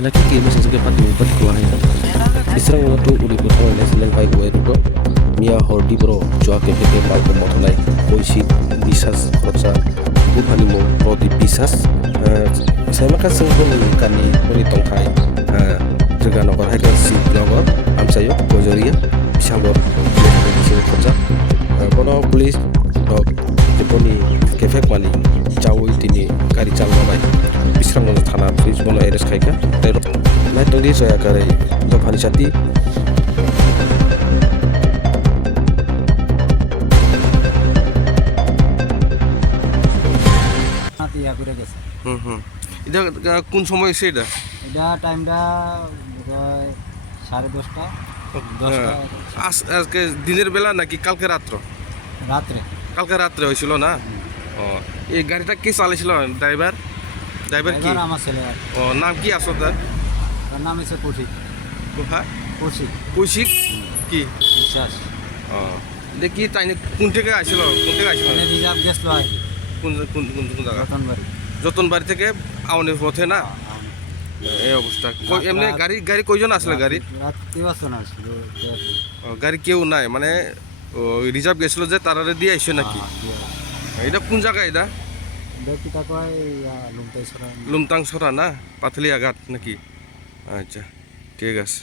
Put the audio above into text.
laki ki masa juga pati upat kuah ya israng wala tu uri puto ne silang pai kuai ruto mia hordi bro chua ke ke pal ko motonai koisi bisas khorcha buphani mo prodi bisas sai maka sing boni kani boni tongkhai jaga nogor hai kan si nogor amsayo kojoria bisangor bising khorcha bono police dog jeponi kefek mani chawi tini gari chalmabai bisrango khaika tai lai tongdi soya kare dofani sati হাতে ইয়া করে গেছে। হুম হুম। এটা কোন সময় এসে এটা? এটা টাইমটা সাড়ে দশটা হ্যাঁ। আজ- আজকে দিনের বেলা নাকি কালকে রাত্র? রাত্রে। কালকে রাত্রে হয়েছিল না? ও এই গাড়িটা কে চালাইছিল ড্রাইভার? ড্রাইভার কি? আমার ছেলে। ও নাম কি আসো তার? তার নাম হচ্ছে কৌশিক। হ্যাঁ কৌশিক। কৌশিক? কি? বিশ্বাস। ও দেখি তাই কোন থেকে আসছিল কোন থেকে আসছিল রিজার্ভ গেছিল কোন কোন কোন কোন জায়গা? রতনবাড়ি যতন বাড়ি থেকে আউনের পথে না? এই অবস্থা। এমনি গাড়ি গাড়ি কয়জন আসলে গাড়ি? গাড়ি কেউ নাই মানে রিজার্ভ গেছিল যে তারা দিয়ে আইসে নাকি? এটা কোন জায়গা এটা? তা কয় লুমটাই সরা লুমতাং সরা না? পাথলি আঘাত নাকি? আচ্ছা ঠিক আছে।